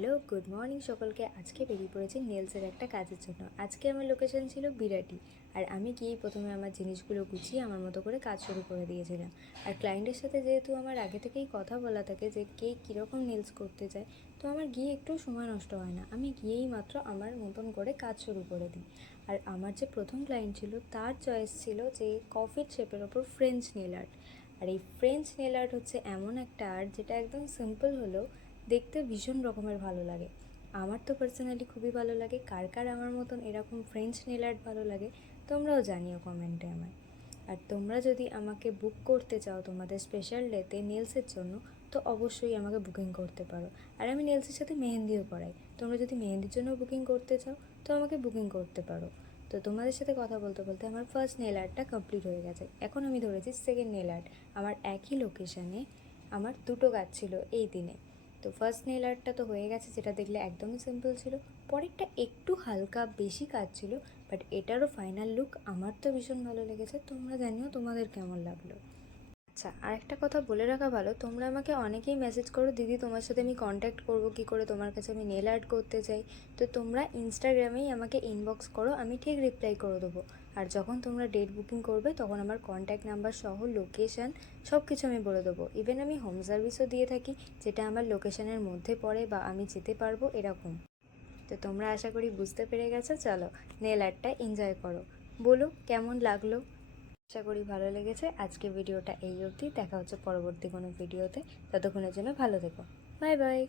Hello, good morning সকলকে। আজকে বেরিয়ে পড়েছি নেলসের একটা কাজের জন্য। আজকে আমার লোকেশন ছিল বিরাটি, আর আমি গিয়েই প্রথমে আমার জিনিসগুলো গুছিয়ে আমার মতো করে কাজ শুরু করে দিয়েছিলাম। আর ক্লায়েন্টের সাথে যেহেতু আমার আগে থেকেই কথা বলা থাকে যে কে কীরকম নেলস করতে চায়, তো আমার গিয়ে একটু সময় নষ্ট হয় না, আমি গিয়েই মাত্র আমার মতন করে কাজ শুরু করে দিই। আর আমার যে প্রথম ক্লায়েন্ট ছিল তার চয়েস ছিল যে কফির শেপের ওপর ফ্রেঞ্চ নেল আর্ট। আর এই ফ্রেঞ্চ নেল আর্ট হচ্ছে এমন একটা আর্ট যেটা একদম সিম্পল হলেও দেখতে ভীষণ রকমের ভালো লাগে। আমার তো পার্সোনালি খুবই ভালো লাগে। কার কার আমার মতন এরকম ফ্রেঞ্চ নেল আর্ট ভালো লাগে তোমরাও জানিও কমেন্টে আমায়। আর তোমরা যদি আমাকে বুক করতে চাও তোমাদের স্পেশাল ডেতে নেলসের জন্য, তো অবশ্যই আমাকে বুকিং করতে পারো। আর আমি নেলসের সাথে মেহেন্দিও করাই। তোমরা যদি মেহেন্দির জন্য বুকিং করতে চাও তো আমাকে বুকিং করতে পারো। তো তোমাদের সাথে কথা বলতে বলতে আমার ফার্স্ট নেল আর্টটা কমপ্লিট হয়ে গেছে। এখন আমি ধরেছি সেকেন্ড নেল আর্ট। আমার একই লোকেশানে আমার দুটো কাজ ছিল এই দিনে। তো ফার্স্ট নেল আর্টটা তো হয়ে গেছে, যেটা দেখলে একদমই সিম্পল ছিল। পরেরটা একটু হালকা বেশি কাজ ছিল, বাট এটারও ফাইনাল লুক আমার তো ভীষণ ভালো লেগেছে। তোমরা জানিও তোমাদের কেমন লাগলো। আচ্ছা, আর একটা কথা বলে রাখা ভালো, তোমরা আমাকে অনেকেই মেসেজ করো, দিদি তোমার সাথে আমি কন্ট্যাক্ট করবো কী করে, তোমার কাছে আমি নেল আর্ট করতে চাই। তো তোমরা ইনস্টাগ্রামেই আমাকে ইনবক্স করো, আমি ঠিক রিপ্লাই করে দেবো। আর যখন তোমরা ডেট বুকিং করবে তখন আমার কন্ট্যাক্ট নাম্বার সহ লোকেশান সব কিছু আমি বলে দেবো। ইভেন আমি হোম সার্ভিসও দিয়ে থাকি, যেটা আমার লোকেশানের মধ্যে পড়ে বা আমি যেতে পারবো এরকম। তো তোমরা আশা করি বুঝতে পেরে গেছো। চলো নেল আর্টটা এনজয় করো, বলো কেমন লাগলো। আশা করি ভালো লেগেছে। আজকে ভিডিওটা এই অবধি, দেখা হচ্ছে পরবর্তী কোনো ভিডিওতে। ততক্ষণের জন্য ভালো থেকো, বাই বাই।